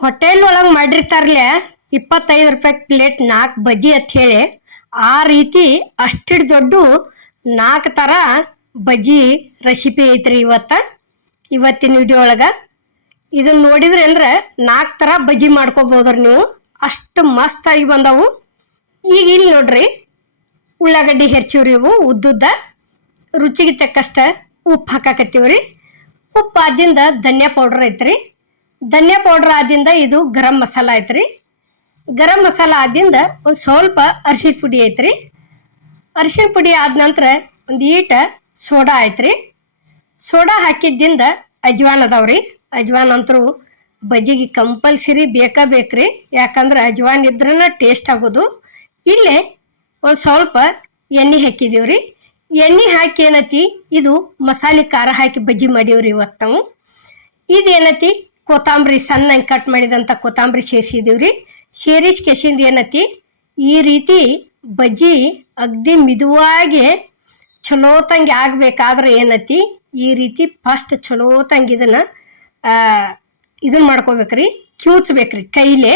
Hotel ಒಳಗೆ ಮಾಡಿರ್ತಾರಲ್ಲ 25 ರೂಪಾಯಿ ಪ್ಲೇಟ್ 4 ಬಜ್ಜಿ ಅಂತ ಹೇಳಿ ಆ ರೀತಿ ಅಷ್ಟು ದೊಡ್ಡ 4 ಥರ ಬಜ್ಜಿ ರೆಸಿಪಿ ಐತ್ರಿ ಇವತ್ತಿನ ವಿಡಿಯೋ ಒಳಗೆ. ಇದನ್ನ ನೋಡಿದ್ರಿ ಅಂದ್ರೆ 4 ಥರ ಬಜ್ಜಿ ಮಾಡ್ಕೋಬೋದ್ರಿ ನೀವು, ಅಷ್ಟು ಮಸ್ತಾಗಿ ಬಂದವು. ಈಗ ಇಲ್ಲಿ ನೋಡ್ರಿ, ಉಳ್ಳಾಗಡ್ಡಿ ಹೆಚ್ಚಿವ್ರಿ, ಇವು ಉದ್ದುದ್ದ. ರುಚಿಗೆ ತಕ್ಕಷ್ಟ ಉಪ್ಪು ಹಾಕಾಕತ್ತೀವ್ರಿ. ಉಪ್ಪು ಆದಿಂದ ಧನಿಯಾ ಪೌಡ್ರ್ ಐತ್ರಿ. ಧನಿಯಾ ಪೌಡ್ರ್ ಆದಿಂದ ಇದು ಗರಂ ಮಸಾಲ ಐತ್ರಿ. ಗರಂ ಮಸಾಲ ಆದಿಂದ ಒಂದು ಸ್ವಲ್ಪ ಅರಿಶಿನ ಪುಡಿ ಐತ್ರಿ. ಅರಿಶಿನ ಪುಡಿ ಆದ ನಂತರ ಒಂದು ಈಟ ಸೋಡಾ ಐತ್ರಿ. ಸೋಡಾ ಹಾಕಿದ್ದಿಂದ ಅಜ್ವಾನ್ ಅದಾವ್ರಿ. ಅಜ್ವಾನ್ ಅಂತರೂ ಬಜ್ಜಿಗೆ ಕಂಪಲ್ಸರಿ ಬೇಕ್ರಿ, ಯಾಕಂದ್ರೆ ಅಜ್ವಾನ್ ಇದ್ರನ ಟೇಸ್ಟ್ ಆಗೋದು. ಇಲ್ಲೇ ಒಂದು ಸ್ವಲ್ಪ ಎಣ್ಣೆ ಹಾಕಿದೀವ್ರಿ. ಎಣ್ಣೆ ಹಾಕಿ ಏನತಿ ಇದು ಮಸಾಲೆ ಖಾರ ಹಾಕಿ ಬಜ್ಜಿ ಮಾಡೀವ್ರಿ ಇವತ್ತು ನಾವು. ಇದೇನತಿ ಕೊತ್ತಂಬರಿ ಸಣ್ಣಗೆ ಕಟ್ ಮಾಡಿದಂಥ ಕೊತ್ತಂಬರಿ ಸೇರಿಸಿದೀವ್ರಿ. ಸೇರಿಸಿ ಕೆಸಿಂದ ಏನತಿ ಈ ರೀತಿ ಬಜ್ಜಿ ಅಗ್ದಿ ಮಿದುವಾಗಿ ಚಲೋತಂಗೆ ಆಗಬೇಕಾದ್ರೆ ಏನತಿ ಈ ರೀತಿ ಫಸ್ಟ್ ಚಲೋತಂಗೆ ಇದನ್ನ ಮಾಡ್ಕೋಬೇಕ್ರಿ, ಕಿವುಚ್ಬೇಕ್ರಿ ಕೈಲೇ.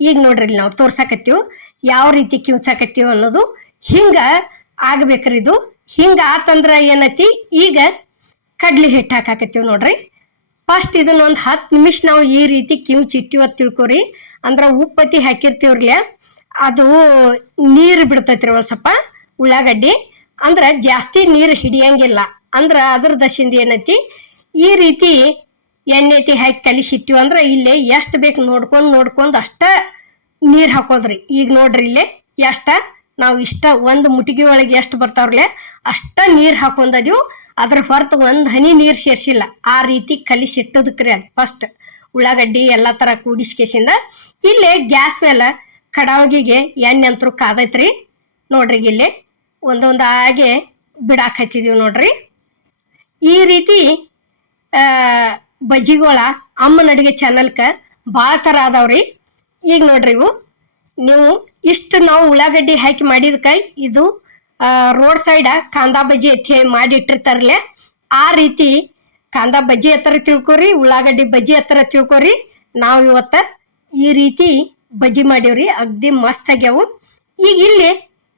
ಈಗ ನೋಡ್ರಿ ನಾವು ತೋರ್ಸಾಕತ್ತೀವಿ ಯಾವ ರೀತಿ ಕಿವುಚಾಕತ್ತೀವಿ ಅನ್ನೋದು. ಹಿಂಗೆ ಆಗ್ಬೇಕ್ರಿ ಇದು. ಹಿಂಗೆ ಆತಂದ್ರೆ ಏನತಿ ಈಗ ಕಡ್ಲಿ ಹಿಟ್ಟು ಹಾಕಾಕತ್ತೀವಿ ನೋಡ್ರಿ. ಫಸ್ಟ್ ಇದನ್ನ ಒಂದು 10 ನಿಮಿಷ ನಾವು ಈ ರೀತಿ ಕಿವುಚಿಟ್ಟಿವಿ ಅಂತ ತಿಳ್ಕೊರಿ. ಅಂದ್ರೆ ಉಪ್ಪತ್ತಿ ಹಾಕಿರ್ತೀವ್ರಲ್ಲ, ಅದು ನೀರು ಬಿಡ್ತೈತ್ರಿ ಒಂದು ಸ್ವಲ್ಪ ಉಳ್ಳಾಗಡ್ಡಿ. ಅಂದ್ರೆ ಜಾಸ್ತಿ ನೀರು ಹಿಡಿಯಂಗಿಲ್ಲ. ಅಂದ್ರೆ ಅದ್ರ ದಶಿಂದ ಏನೈತಿ ಈ ರೀತಿ ಎಣ್ಣೆ ಹಾಕಿ ಕಲಿಸಿಟ್ಟಿವಿ ಅಂದ್ರೆ ಇಲ್ಲೇ ಎಷ್ಟು ಬೇಕು ನೋಡ್ಕೊಂಡು ಅಷ್ಟ ನೀರು ಹಾಕೋದ್ರಿ. ಈಗ ನೋಡ್ರಿ ಇಲ್ಲೇ ಎಷ್ಟ ನಾವು ಇಷ್ಟ ಒಂದು ಮುಟಿಗೆ ಒಳಗೆ ಎಷ್ಟು ಬರ್ತಾವ್ರಲ್ಲ ಅಷ್ಟ ನೀರು ಹಾಕೊಂಡದೀವು. ಅದ್ರ ಹೊರತು ಒಂದು ಹನಿ ನೀರು ಸೇರಿಸಿಲ್ಲ. ಆ ರೀತಿ ಕಲಿಸಿಟ್ಟದಕ್ರಿ ಅದು ಫಸ್ಟ್ ಉಳ್ಳಾಗಡ್ಡಿ ಎಲ್ಲ ಥರ ಕೂಡಿಸ್ಕೇಸಿಂದ ಇಲ್ಲೇ ಗ್ಯಾಸ್ ಮೇಲೆ ಕಡಾವಗಿಗೆ ಎಣ್ಣೆ ಅಂತರೂ ಕಾದೈತ್ರಿ. ನೋಡ್ರಿ ಇಲ್ಲೇ ಒಂದೊಂದಾಗೆ ಬಿಡಾಕತ್ತಿದೀವಿ ನೋಡ್ರಿ. ಈ ರೀತಿ ಬಜ್ಜಿಗಳ ಅಮ್ಮನ ಅಡುಗೆ ಚಾನಲ್ಗೆ ಭಾಳ ಥರ ಅದಾವ್ರಿ. ಈಗ ನೋಡ್ರಿ ಇವು ನೀವು ಇಷ್ಟು ನಾವು ಉಳ್ಳಾಗಡ್ಡಿ ಹಾಕಿ ಮಾಡಿದಕ್ಕೆ ಇದು ರೋಡ್ ಸೈಡ ಕಾಂದಾ ಬಜ್ಜಿ ಎತ್ತಿ ಮಾಡಿ ಇಟ್ಟಿರ್ತಾರಲ್ಲೇ ಆ ರೀತಿ ಕಾಂದಾ ಬಜ್ಜಿ ಹತ್ತಿರ ತಿಳ್ಕೊರಿ, ಉಳ್ಳಾಗಡ್ಡಿ ಬಜ್ಜಿ ಹತ್ತಿರ ತಿಳ್ಕೊರಿ. ನಾವು ಇವತ್ತು ಈ ರೀತಿ ಬಜ್ಜಿ ಮಾಡೀವ್ರಿ, ಅಗ್ದಿ ಮಸ್ತ್ ಆಗ್ಯಾವು. ಈಗ ಇಲ್ಲಿ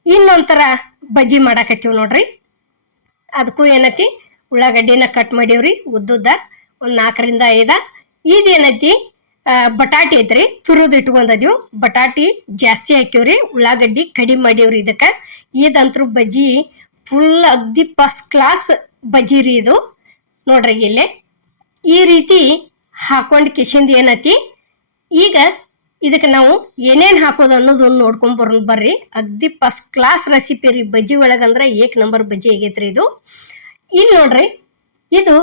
ಇನ್ನೊಂಥರ ಬಜ್ಜಿ ಮಾಡಾಕತ್ತೀವಿ ನೋಡ್ರಿ. ಅದಕ್ಕೂ ಏನೈತಿ ಉಳ್ಳಾಗಡ್ಡಿನ ಕಟ್ ಮಾಡೀವ್ರಿ ಉದ್ದುದ್ದ ಒಂದು 4ರಿಂದ 5. ಇದೇನೈತಿ ಬಟಾಟಿ ಐತ್ರಿ, ತುರಿದು ಇಟ್ಕೊಂಡದೀವು. ಬಟಾಟಿ ಜಾಸ್ತಿ ಹಾಕಿವ್ರಿ, ಉಳ್ಳಾಗಡ್ಡಿ ಕಡಿಮೆ ಮಾಡೀವ್ರಿ. ಇದಕ್ಕೆ ಇದಂತರೂ ಬಜ್ಜಿ ಫುಲ್ ಅಗ್ದಿ ಫಸ್ಟ್ ಕ್ಲಾಸ್ ಬಜ್ಜಿ ರೀ ಇದು. ನೋಡ್ರಿ ಇಲ್ಲೇ ಈ ರೀತಿ ಹಾಕೊಂಡು ಕಿಶಿಂದ ಏನೈತಿ ಈಗ ಇದಕ್ಕೆ ನಾವು ಏನೇನು ಹಾಕೋದು ಅನ್ನೋದು ನೋಡ್ಕೊಂಬರೋಣ ಬರ್ರಿ. ಅಗ್ದಿ ಫಸ್ಟ್ ಕ್ಲಾಸ್ ರೆಸಿಪಿ ರೀ ಬಜ್ಜಿ ಒಳಗಂದ್ರೆ 1 ನಂಬರ್ ಬಜ್ಜಿ ಆಗೈತ್ರಿ ಇದು. ಇಲ್ಲಿ ನೋಡ್ರಿ ಇದು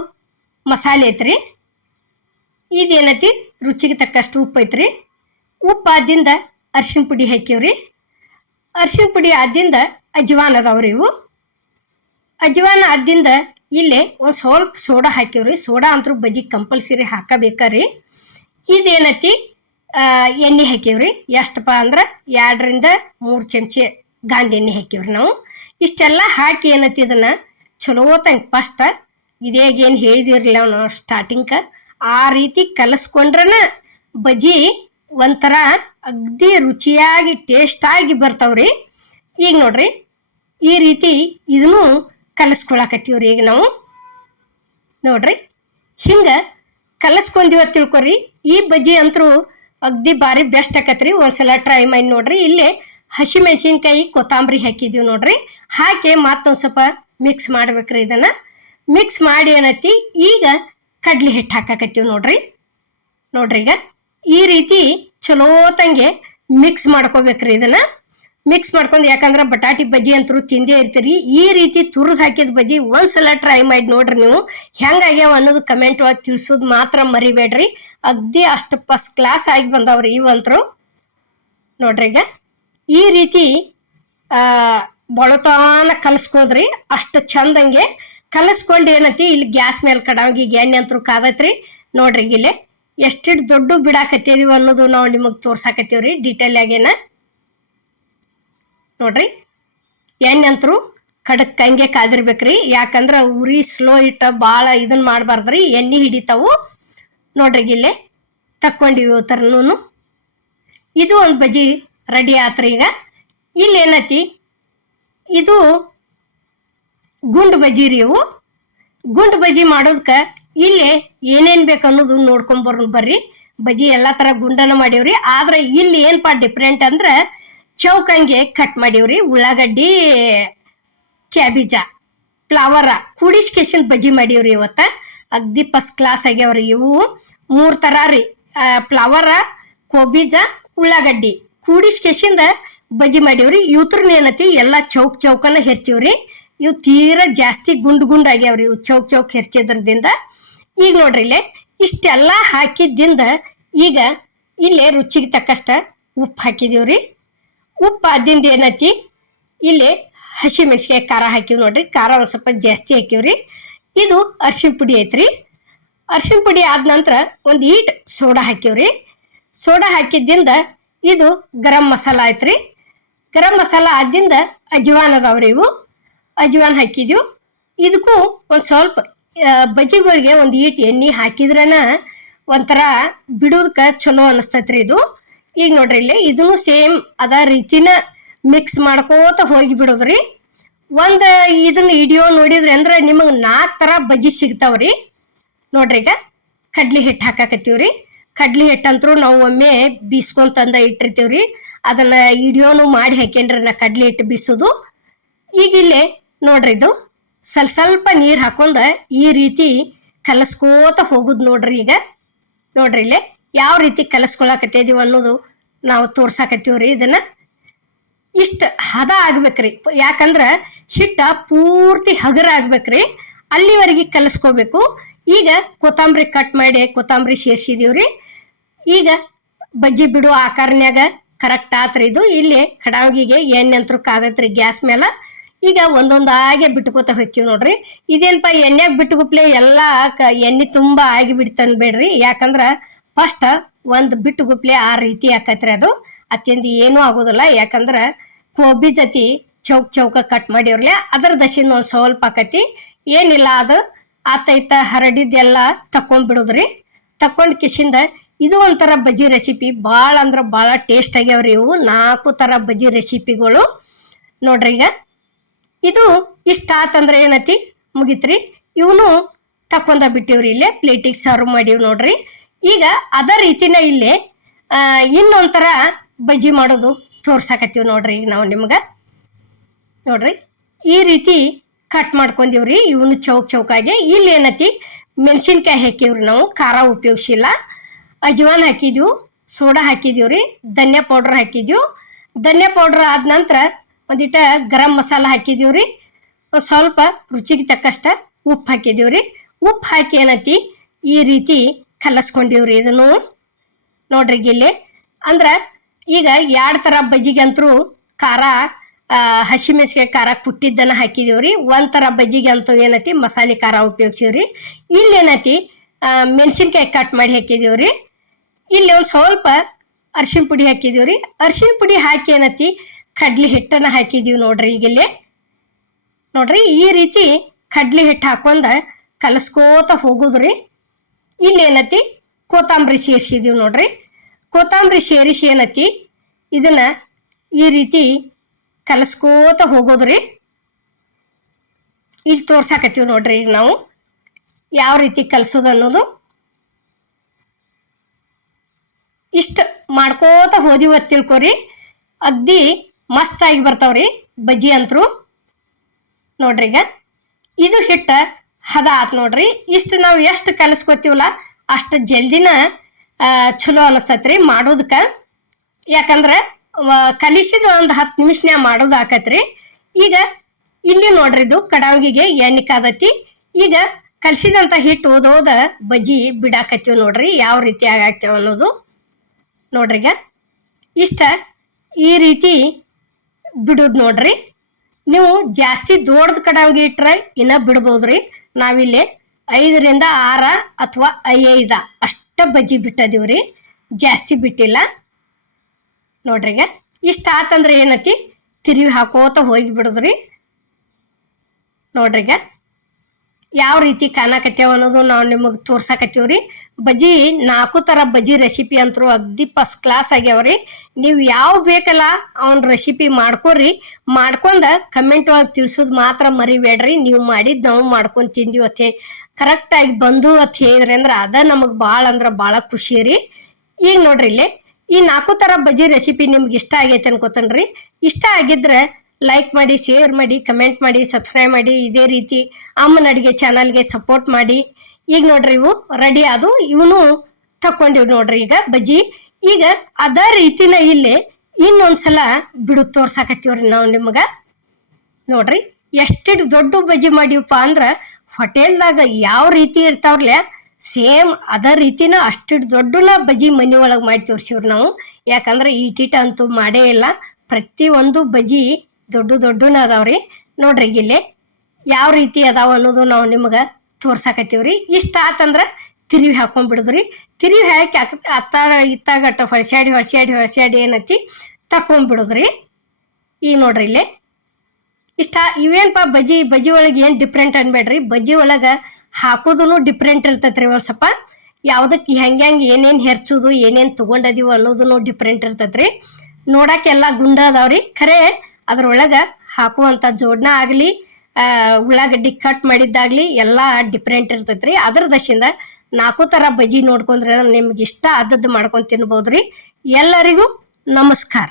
ಮಸಾಲೆ ಐತ್ರಿ. ಇದೇನೈತಿ ರುಚಿಗೆ ತಕ್ಕಷ್ಟು ಉಪ್ಪು ಐತ್ರಿ. ಉಪ್ಪು ಆದಿಂದ ಅರಿಶಿನ ಪುಡಿ ಹಾಕಿವ್ರಿ. ಅರಿಶಿನ ಪುಡಿ ಆದಿಂದ ಅಜ್ವಾನ್ ಅದಾವ್ರಿ ಇವು. ಅಜ್ವಾನ ಆದಿಂದ ಇಲ್ಲೇ ಒಂದು ಸ್ವಲ್ಪ ಸೋಡಾ ಹಾಕಿವ್ರಿ. ಸೋಡಾ ಅಂತರೂ ಬಜ್ಜಿ ಕಂಪಲ್ಸರಿ ಹಾಕಬೇಕ್ರಿ. ಇದೇನೈತಿ ಎಣ್ಣೆ ಹಾಕಿವ್ರಿ. ಎಷ್ಟಪ್ಪ ಅಂದ್ರೆ 2ರಿಂದ 3 ಚಮಚೆ ಗಾಂಧಿ ಎಣ್ಣೆ ಹಾಕಿವ್ರಿ ನಾವು. ಇಷ್ಟೆಲ್ಲ ಹಾಕಿ ಏನೈತಿ ಇದನ್ನು ಚಲೋತಂಗೆ ಫಸ್ಟ್ ಇದೇಗೇನು ಹೇಳಿದಿರಲಿಲ್ಲ ನಾವು ಸ್ಟಾರ್ಟಿಂಗ್ಗೆ ಆ ರೀತಿ ಕಲಸ್ಕೊಂಡ್ರನ ಬಜ್ಜಿ ಒಂಥರ ಅಗ್ದಿ ರುಚಿಯಾಗಿ ಟೇಸ್ಟಾಗಿ ಬರ್ತಾವ್ರಿ. ಈಗ ನೋಡ್ರಿ ಈ ರೀತಿ ಇದನ್ನು ಕಲಸ್ಕೊಳಕತ್ತೀವ್ರಿ. ಈಗ ನಾವು ನೋಡ್ರಿ ಹಿಂಗೆ ಕಲಸ್ಕೊಂದಿವ ತಿಳ್ಕೊರಿ. ಈ ಬಜ್ಜಿ ಅಂತರೂ ಅಗ್ದಿ ಭಾರಿ ಬೆಸ್ಟ್ ಆಕತ್ರಿ. ಒಂದ್ಸಲ ಟ್ರೈ ಮಾಡಿ ನೋಡ್ರಿ. ಇಲ್ಲೇ ಹಸಿಮೆಣಸಿನ್ಕಾಯಿ ಕೊತ್ತಂಬರಿ ಹಾಕಿದೀವಿ ನೋಡ್ರಿ. ಹಾಕಿ ಮತ್ತೊಂದು ಸ್ವಲ್ಪ ಮಿಕ್ಸ್ ಮಾಡ್ಬೇಕ್ರಿ. ಇದನ್ನು ಮಿಕ್ಸ್ ಮಾಡಿ ಏನೈತಿ ಈಗ ಕಡ್ಲಿ ಹಿಟ್ಟು ಹಾಕಾಕತ್ತೀವಿ ನೋಡ್ರಿ. ಈಗ ಈ ರೀತಿ ಚಲೋತಂಗೆ ಮಿಕ್ಸ್ ಮಾಡ್ಕೋಬೇಕ್ರಿ. ಇದನ್ನು ಮಿಕ್ಸ್ ಮಾಡ್ಕೊಂಡು, ಯಾಕಂದ್ರೆ ಬಟಾಟಿ ಬಜ್ಜಿ ಅಂತರೂ ತಿಂದೇ ಇರ್ತೀರಿ. ಈ ರೀತಿ ತುರಿದು ಹಾಕಿದ ಬಜ್ಜಿ ಒಂದ್ಸಲ ಟ್ರೈ ಮಾಡಿ ನೋಡ್ರಿ. ನೀವು ಹೆಂಗಾಗ್ಯಾವ ಅನ್ನೋದು ಕಮೆಂಟ್ ಒಳಗೆ ತಿಳಿಸೋದು ಮಾತ್ರ ಮರಿಬೇಡ್ರಿ. ಅಗ್ದಿ ಅಷ್ಟು ಫಸ್ಟ್ ಕ್ಲಾಸ್ ಆಗಿ ಬಂದವ್ರಿ ಇವಂತರು ನೋಡ್ರಿ. ಈಗ ಈ ರೀತಿ ಬಳತಾನ ಕಲಸ್ಕೋದ್ರಿ. ಅಷ್ಟು ಚಂದಂಗೆ ಕಲಸ್ಕೊಂಡು ಏನೈತಿ ಇಲ್ಲಿ ಗ್ಯಾಸ್ ಮೇಲೆ ಕಡಾವಿಗೆ ಎಣ್ಣೆ ಅಂತರೂ ಕಾದೈತ್ರಿ. ನೋಡ್ರಿ ಇಲ್ಲೇ ಎಷ್ಟಿಟ್ಟು ದೊಡ್ಡ ಬಿಡಾಕತ್ತೀವಿ ಅನ್ನೋದು ನಾವು ನಿಮಗೆ ತೋರ್ಸಾಕತ್ತೀವ್ರಿ ಡೀಟೇಲ್ ಆಗೇನ. ನೋಡ್ರಿ ಎಣ್ಣೆ ಅಂತರೂ ಕಡಕ್ ಹಂಗೆ ಕಾದಿರ್ಬೇಕ್ರಿ. ಯಾಕಂದ್ರೆ ಉರಿ ಸ್ಲೋ ಇಟ್ಟ ಭಾಳ ಇದನ್ನ ಮಾಡಬಾರ್ದ್ರಿ, ಎಣ್ಣೆ ಹಿಡಿತಾವು. ನೋಡ್ರಿ ಇಲ್ಲೇ ತಕ್ಕೊಂಡಿವಿ ಥರನೂ. ಇದು ಒಂದು ಬಜ್ಜಿ ರೆಡಿ ಆತ್ರಿ. ಈಗ ಇಲ್ಲಿ ಏನೈತಿ, ಇದು ಗುಂಡು ಬಜ್ಜಿ ರೀ. ಇವು ಗುಂಡು ಬಜ್ಜಿ ಮಾಡೋದಕ್ಕೆ ಇಲ್ಲೇ ಏನೇನು ಬೇಕು ಅನ್ನೋದು ನೋಡ್ಕೊಂಬರ್ ಬರ್ರಿ. ಬಜ್ಜಿ ಎಲ್ಲ ಥರ ಗುಂಡನ ಮಾಡೀವ್ರಿ. ಆದ್ರೆ ಇಲ್ಲಿ ಏನಪ್ಪ ಡಿಫ್ರೆಂಟ್ ಅಂದ್ರೆ ಚೌಕಂಗೆ ಕಟ್ ಮಾಡೀವ್ರಿ. ಉಳ್ಳಾಗಡ್ಡಿ, ಕ್ಯಾಬೇಜ, ಫ್ಲವರ ಕೂಡಿಸ್ಕೇಸಿಂದ ಬಜ್ಜಿ ಮಾಡೀವ್ರಿ. ಇವತ್ತು ಅಗ್ದಿ ಫಸ್ಟ್ ಕ್ಲಾಸ್ ಆಗ್ಯಾವ್ರಿ. ಇವು 3 ಥರ ರೀ, ಫ್ಲವರ, ಕೋಬೀಜ, ಉಳ್ಳಾಗಡ್ಡಿ ಕೂಡಿಸ್ಕೇಸಿಂದ ಬಜ್ಜಿ ಮಾಡೀವ್ರಿ. ಇವತ್ರನ್ನ ಏನೈತಿ ಎಲ್ಲ ಚೌಕನ ಹೆರ್ಚಿವ್ರಿ. ಇವು ತೀರಾ ಜಾಸ್ತಿ ಗುಂಡು ಆಗ್ಯಾವ್ರಿ. ಇವು ಚೌಕ್ ಹೆರ್ಚಿದ್ರದಿಂದ. ಈಗ ನೋಡ್ರಿ ಇಲ್ಲೇ ಇಷ್ಟೆಲ್ಲ ಹಾಕಿದ್ದಿಂದ ಈಗ ಇಲ್ಲೇ ರುಚಿಗೆ ತಕ್ಕಷ್ಟ ಉಪ್ಪು ಹಾಕಿದೀವ್ರಿ. ಉಪ್ಪು ಆದಿಂದ ಏನೈತಿ, ಇಲ್ಲಿ ಹಸಿಮೆಣ್ಸಿಕಾಯಿ ಖಾರ ಹಾಕಿವಿ ನೋಡ್ರಿ. ಖಾರ ಒಂದು ಸ್ವಲ್ಪ ಜಾಸ್ತಿ ಹಾಕಿವ್ರಿ. ಇದು ಅರ್ಶಿಣ ಪುಡಿ ಐತ್ರಿ. ಅರ್ಶಿಣ ಪುಡಿ ಆದ ನಂತರ ಒಂದು ಈಟ್ ಸೋಡಾ ಹಾಕಿವ್ರಿ. ಸೋಡಾ ಹಾಕಿದ್ದಿಂದ ಇದು ಗರಂ ಮಸಾಲ ಐತ್ರಿ. ಗರಂ ಮಸಾಲ ಆದಿಂದ ಅಜ್ವಾನ್ ಅದಾವ್ರಿ. ಇವು ಅಜ್ವಾನ್ ಹಾಕಿದ್ವು. ಇದಕ್ಕೂ ಒಂದು ಸ್ವಲ್ಪ ಬಜ್ಜಿಗಳಿಗೆ ಒಂದು ಈಟ್ ಎಣ್ಣೆ ಹಾಕಿದ್ರನ ಒಂಥರ ಬಿಡೋದಕ್ಕೆ ಚಲೋ ಅನಿಸ್ತೈತ್ರಿ ಇದು. ಈಗ ನೋಡ್ರಿ ಇಲ್ಲಿ ಇದನ್ನು ಸೇಮ್ ಅದ ರೀತಿನ ಮಿಕ್ಸ್ ಮಾಡ್ಕೋತ ಹೋಗಿ ಬಿಡೋದ್ರಿ. ಒಂದು ಇದನ್ನ ವಿಡಿಯೋ ನೋಡಿದ್ರಿ ಅಂದ್ರೆ ನಿಮಗೆ 4 ಥರ ಬಜ್ಜಿ ಸಿಗ್ತಾವ್ರಿ. ನೋಡ್ರಿ ಈಗ ಕಡ್ಲಿ ಹಿಟ್ಟು ಹಾಕಾಕತ್ತೀವ್ರಿ. ಕಡ್ಲಿ ಹಿಟ್ಟಂತರೂ ನಾವು ಒಮ್ಮೆ ಬೀಸ್ಕೊಂತಂದ ಇಟ್ಟಿರ್ತೀವ್ರಿ. ಅದನ್ನ ವಿಡಿಯೋನು ಮಾಡಿ ಹಾಕೇನ್ರಿ ನಾ ಕಡ್ಲಿ ಹಿಟ್ಟು ಬೀಸೋದು. ಈಗ ಇಲ್ಲೇ ನೋಡ್ರಿ ಇದು ಸ್ವಲ್ಪ ನೀರು ಹಾಕೊಂಡ ಈ ರೀತಿ ಕಲಸ್ಕೋತ ಹೋಗುದು ನೋಡ್ರಿ. ಈಗ ನೋಡ್ರಿ ಇಲ್ಲೇ ಯಾವ ರೀತಿ ಕಲಸ್ಕೊಳಕತ್ತಿದೀವಿ ಅನ್ನೋದು ನಾವು ತೋರ್ಸಾಕತ್ತೀವ್ರಿ. ಇದನ್ನ ಇಷ್ಟ ಹದ ಆಗ್ಬೇಕ್ರಿ. ಯಾಕಂದ್ರೆ ಹಿಟ್ಟ ಪೂರ್ತಿ ಹಗರ ಆಗ್ಬೇಕ್ರಿ, ಅಲ್ಲಿವರೆಗೆ ಕಲಸ್ಕೋಬೇಕು. ಈಗ ಕೊತ್ತಂಬರಿ ಕಟ್ ಮಾಡಿ ಕೊತ್ತಂಬರಿ ಸೇರ್ಸಿದೀವ್ರಿ. ಈಗ ಬಜ್ಜಿ ಬಿಡುವ ಆಕಾರನ್ಯಾಗ ಕರೆಕ್ಟ್ ಆತ್ರಿ ಇದು. ಇಲ್ಲಿ ಕಡಾವಿಗೆ ಎಣ್ಣೆ ಅಂತರೂ ಕಾದೈತ್ರಿ ಗ್ಯಾಸ್ ಮೇಲೆ. ಈಗ ಒಂದೊಂದಾಗೆ ಬಿಟ್ಕೋತ ಹೊಕ್ಕಿವಿ ನೋಡ್ರಿ. ಇದೇನಪ್ಪ ಎಣ್ಣೆಗೆ ಬಿಟ್ಟುಗುಪ್ಲೆ ಎಲ್ಲ ಎಣ್ಣೆ ತುಂಬ ಆಗಿ ಬಿಡ್ತನ್ಬೇಡ್ರಿ. ಯಾಕಂದ್ರೆ ಫಸ್ಟ್ ಒಂದು ಬಿಟ್ಟುಗುಪ್ಲೆ ಆ ರೀತಿ ಆಕೈತ್ರಿ. ಅದು ಅತ್ಯಂತ ಏನೂ ಆಗೋದಿಲ್ಲ. ಯಾಕಂದ್ರೆ ಕೋಬಿ ಜೊತೆ ಚೌಕ ಕಟ್ ಮಾಡಿವ್ರಲ್ಲ ಅದರ ದಶಿಂದ ಒಂದು ಸ್ವಲ್ಪ ಆಕತಿ. ಏನಿಲ್ಲ, ಅದು ಆತೈತ ಹರಡಿದ್ದೆಲ್ಲ ತಕೊಂಡ್ಬಿಡುದ್ರಿ. ತಕೊಂಡ್ ಕಿಸಿಂದ ಇದು ಒಂಥರ ಬಜ್ಜಿ ರೆಸಿಪಿ ಭಾಳ ಅಂದ್ರೆ ಭಾಳ ಟೇಸ್ಟ್ ಆಗ್ಯಾವ್ರಿ. ಇವು 4 ಥರ ಬಜ್ಜಿ ರೆಸಿಪಿಗಳು ನೋಡ್ರಿ. ಈಗ ಇದು ಇಷ್ಟ ಆತಂದ್ರೆ ಏನೈತಿ ಮುಗಿತ್ರಿ. ಇವನು ತಕೊಂಡ ಬಿಟ್ಟಿವ್ರಿ. ಇಲ್ಲೇ ಪ್ಲೇಟಿಗೆ ಸರ್ವ್ ಮಾಡೀವಿ ನೋಡ್ರಿ. ಈಗ ಅದ ರೀತಿನ ಇಲ್ಲೇ ಇನ್ನೊಂಥರ ಬಜ್ಜಿ ಮಾಡೋದು ತೋರ್ಸಾಕತ್ತೀವಿ ನೋಡ್ರಿ. ಈಗ ನಾವು ನಿಮ್ಗೆ ನೋಡ್ರಿ ಈ ರೀತಿ ಕಟ್ ಮಾಡ್ಕೊಂಡಿವ್ರಿ. ಇವನು ಚೌಕಾಗಿ. ಇಲ್ಲಿ ಏನೈತಿ ಮೆಣಸಿನ್ಕಾಯಿ ಹಾಕಿವ್ರಿ. ನಾವು ಖಾರ ಉಪಯೋಗಿಸಿಲ್ಲ. ಅಜ್ವಾನ್ ಹಾಕಿದ್ವು, ಸೋಡಾ ಹಾಕಿದೀವ್ರಿ, ಧನ್ಯಾ ಪೌಡ್ರ್ ಹಾಕಿದ್ವು. ಧನ್ಯಾ ಪೌಡ್ರ್ ಆದ ನಂತರ ಒಂದಿಟ ಗರಂ ಮಸಾಲ ಹಾಕಿದೀವ್ರಿ. ಸ್ವಲ್ಪ ರುಚಿಗೆ ತಕ್ಕಷ್ಟ ಉಪ್ಪು ಹಾಕಿದೀವ್ರಿ. ಉಪ್ಪು ಹಾಕಿ ಏನೈತಿ ಈ ರೀತಿ ಕಲಸ್ಕೊಂಡಿವ್ರಿ. ಇದನ್ನು ನೋಡ್ರಿ ಇಲ್ಲಿ ಅಂದ್ರೆ ಈಗ 2 ಥರ ಬಜ್ಜಿಗಂತರೂ ಖಾರ ಹಸಿಮೆಣ್ಸಿಕಾಯಿ ಖಾರ ಕುಟ್ಟಿದ್ದನ್ನ ಹಾಕಿದೀವ್ರಿ. 1 ಥರ ಬಜ್ಜಿಗಂತೂ ಏನೈತಿ ಮಸಾಲೆ ಖಾರ ಉಪಯೋಗಿಸಿವ್ರಿ. ಇಲ್ಲಿ ಏನೈತಿ ಮೆಣಸಿನ್ಕಾಯಿ ಕಟ್ ಮಾಡಿ ಹಾಕಿದೀವ್ರಿ. ಇಲ್ಲಿ ಒಂದು ಸ್ವಲ್ಪ ಅರ್ಶಿಣ ಪುಡಿ ಹಾಕಿದೀವ್ರಿ. ಅರ್ಶಿಣ ಪುಡಿ ಹಾಕಿ ಏನೈತಿ ಕಡ್ಲಿ ಹಿಟ್ಟನ್ನು ಹಾಕಿದೀವಿ ನೋಡ್ರಿ. ಈಗಿಲ್ಲಿ ನೋಡ್ರಿ ಈ ರೀತಿ ಕಡ್ಲಿ ಹಿಟ್ಟು ಹಾಕೊಂಡ ಕಲಸ್ಕೋತ ಹೋಗುದ್ರಿ. ಇಲ್ಲಿ ಏನೈತಿ ಕೊತ್ತಂಬರಿ ಸೇರಿಸಿದೀವಿ ನೋಡ್ರಿ. ಕೊತ್ತಂಬರಿ ಸೇರಿಸಿ ಏನೈತಿ ಇದನ್ನ ಈ ರೀತಿ ಕಲಸ್ಕೋತ ಹೋಗೋದ್ರಿ. ಇಲ್ಲಿ ತೋರ್ಸಾಕತ್ತೀವಿ ನೋಡ್ರಿ. ಈಗ ನಾವು ಯಾವ ರೀತಿ ಕಲಸೋದು ಅನ್ನೋದು ಇಷ್ಟ ಮಾಡ್ಕೋತ ಹೋದಿವ ತಿಳ್ಕೊರಿ. ಅಗ್ದಿ ಮಸ್ತಾಗಿ ಬರ್ತಾವ್ರಿ ಬಜ್ಜಿ ಅಂತರೂ ನೋಡ್ರಿ. ಈಗ ಇದು ಹಿಟ್ಟ ಹದ ಆತ್ ನೋಡ್ರಿ. ಇಷ್ಟು ನಾವು ಎಷ್ಟು ಕಲಸ್ಕೋತೀವಲ್ಲ ಅಷ್ಟು ಜಲ್ದಿನ ಚಲೋ ಅನಿಸ್ತೈತ್ರಿ ಮಾಡೋದಕ್ಕೆ. ಯಾಕಂದ್ರೆ ಕಲಿಸಿದ ಒಂದು 10 ನಿಮಿಷನ್ಯಾಗ ಮಾಡೋದು ಆಕತ್ರಿ. ಈಗ ಇಲ್ಲಿ ನೋಡ್ರಿ ಇದು ಕಡಾವಿಗೆ ಎಣ್ಣೆ ಕಾದತಿ. ಈಗ ಕಲಸಿದಂಥ ಹಿಟ್ಟು ಓದೋದ ಬಜ್ಜಿ ಬಿಡಾಕತ್ತೀವಿ ನೋಡ್ರಿ. ಯಾವ ರೀತಿ ಆಗಾಕ್ತೇವೆ ಅನ್ನೋದು ನೋಡ್ರಿ. ಈಗ ಇಷ್ಟ ಈ ರೀತಿ ಬಿಡೋದು ನೋಡ್ರಿ. ನೀವು ಜಾಸ್ತಿ ದೊಡ್ಡದ ಕಡಾವಿಗೆ ಇಟ್ರೆ ಇನ್ನೂ ಬಿಡ್ಬೋದ್ರಿ. ನಾವಿಲ್ಲಿ 5ರಿಂದ 6 ಅಥವಾ 5 ಅಷ್ಟ ಬಜ್ಜಿ ಬಿಟ್ಟದೀವ್ರಿ, ಜಾಸ್ತಿ ಬಿಟ್ಟಿಲ್ಲ ನೋಡ್ರಿ. ಈಗ ಇಷ್ಟ ಆತಂದ್ರೆ ಏನೈತಿ ತಿರುವಿ ಹಾಕೋತ ಹೋಗಿ ಬಿಡೋದ್ರಿ ನೋಡ್ರಿ. ಈಗ ಯಾವ ರೀತಿ ಕಾಣಕತ್ತೇವ ಅನ್ನೋದು ನಾವು ನಿಮಗೆ ತೋರ್ಸಕತ್ತೀವ್ರಿ. ಬಜ್ಜಿ 4 ಥರ ಬಜ್ಜಿ ರೆಸಿಪಿ ಅಂತರೂ ಅಗ್ದಿ ಫಸ್ಟ್ ಕ್ಲಾಸ್ ಆಗ್ಯಾವ್ರಿ. ನೀವು ಯಾವ ಬೇಕಲ್ಲ ಅವ್ನ ರೆಸಿಪಿ ಮಾಡ್ಕೊರಿ. ಮಾಡ್ಕೊಂಡ ಕಮೆಂಟ್ ಒಳಗೆ ತಿಳಿಸೋದು ಮಾತ್ರ ಮರಿಬೇಡ್ರಿ. ನೀವು ಮಾಡಿದ್ದು ನಾವು ಮಾಡ್ಕೊಂಡು ತಿಂದಿವಿ ಅತ್ತೆ ಕರೆಕ್ಟಾಗಿ ಬಂದು ಅಂತ ಹೇಳಿದ್ರಿ ಅಂದ್ರೆ ಅದ ನಮಗೆ ಭಾಳ ಅಂದ್ರೆ ಭಾಳ ಖುಷಿ ರೀ. ಈಗ ನೋಡ್ರಿ ಇಲ್ಲಿ ಈ 4 ಥರ ಬಜ್ಜಿ ರೆಸಿಪಿ ನಿಮ್ಗೆ ಇಷ್ಟ ಆಗೈತೆ ಅನ್ಕೋತನ್ರಿ. ಇಷ್ಟ ಆಗಿದ್ರೆ ಲೈಕ್ ಮಾಡಿ, ಶೇರ್ ಮಾಡಿ, ಕಮೆಂಟ್ ಮಾಡಿ, ಸಬ್ಸ್ಕ್ರೈಬ್ ಮಾಡಿ. ಇದೇ ರೀತಿ ಅಮ್ಮನ ಅಡುಗೆ ಚಾನಲ್ಗೆ ಸಪೋರ್ಟ್ ಮಾಡಿ. ಈಗ ನೋಡ್ರಿ ಇವು ರೆಡಿ ಆದು, ಇವನು ತಕ್ಕೊಂಡಿವ್ ನೋಡ್ರಿ ಈಗ ಬಜ್ಜಿ. ಈಗ ಅದೇ ರೀತಿನ ಇಲ್ಲಿ ಇನ್ನೊಂದ್ಸಲ ಬಿಡು ತೋರ್ಸಾಕತ್ತೀವ್ರಿ ನಾವು ನಿಮ್ಗೆ. ನೋಡ್ರಿ ಎಷ್ಟು ದೊಡ್ಡ ಬಜ್ಜಿ ಮಾಡಿವಪ್ಪ ಅಂದ್ರೆ ಹೋಟೆಲ್ದಾಗ ಯಾವ ರೀತಿ ಇರ್ತಾವ್ರಲ್ಲ ಸೇಮ್ ಅದೇ ರೀತಿನ ಅಷ್ಟು ದೊಡ್ಡನ ಬಜ್ಜಿ ಮನೆ ಒಳಗೆ ಮಾಡಿ ತೋರಿಸಿವ್ರಿ ನಾವು. ಯಾಕಂದ್ರೆ ಈಟೀಟ ಅಂತೂ ಮಾಡೇ ಇಲ್ಲ. ಪ್ರತಿಯೊಂದು ಬಜ್ಜಿ ದೊಡ್ಡನ ಅದಾವ್ರಿ. ನೋಡ್ರಿ ಇಲ್ಲಿ ಯಾವ ರೀತಿ ಅದಾವ ಅನ್ನೋದು ನಾವು ನಿಮ್ಗೆ ತೋರ್ಸಾಕತ್ತೀವ್ರಿ. ಇಷ್ಟ ಆತಂದ್ರೆ ತಿರುವಿ ಹಾಕೊಂಡ್ಬಿಡುದ್ರಿ. ತಿರುವಿ ಹಾಕಿ ಇತ್ತಾಗಟ್ಟ ಹೊಳ್ಸ್ಯಾಡಿ ಏನೈತಿ ತಕೊಂಡ್ಬಿಡುದ್ರಿ. ಈಗ ನೋಡ್ರಿ ಇಲ್ಲಿ ಇಷ್ಟ ಇವೇನಪ್ಪ ಬಜ್ಜಿ ಒಳಗೆ ಏನು ಡಿಫ್ರೆಂಟ್ ಅನ್ಬೇಡ್ರಿ. ಬಜ್ಜಿ ಒಳಗೆ ಹಾಕೋದು ಡಿಫ್ರೆಂಟ್ ಇರ್ತೈತ್ರಿ. ಒಂದು ಸ್ವಲ್ಪ ಯಾವುದಕ್ಕೆ ಹೆಂಗೆ ಏನೇನು ಹೆರ್ಚೋದು ಏನೇನು ತೊಗೊಂಡದೀವು ಅನ್ನೋದು ಡಿಫ್ರೆಂಟ್ ಇರ್ತೈತ್ರಿ. ನೋಡಕ್ಕೆಲ್ಲ ಗುಂಡ ಅದಾವ್ರಿ. ಖರೆ ಅದ್ರೊಳಗೆ ಹಾಕುವಂಥ ಜೋಡಣ ಆಗಲಿ ಉಳ್ಳಾಗಡ್ಡಿ ಕಟ್ ಮಾಡಿದ್ದಾಗಲಿ ಎಲ್ಲ ಡಿಫ್ರೆಂಟ್ ಇರ್ತೈತ್ರಿ. ಅದ್ರ ದಶಿಂದ 4 ಥರ ಬಜ್ಜಿ ನೋಡ್ಕೊಂಡ್ರೆ ನಿಮ್ಗೆ ಇಷ್ಟ ಆದದ್ದು ಮಾಡ್ಕೊಂಡು ತಿನ್ಬೋದ್ರಿ. ಎಲ್ಲರಿಗೂ ನಮಸ್ಕಾರ.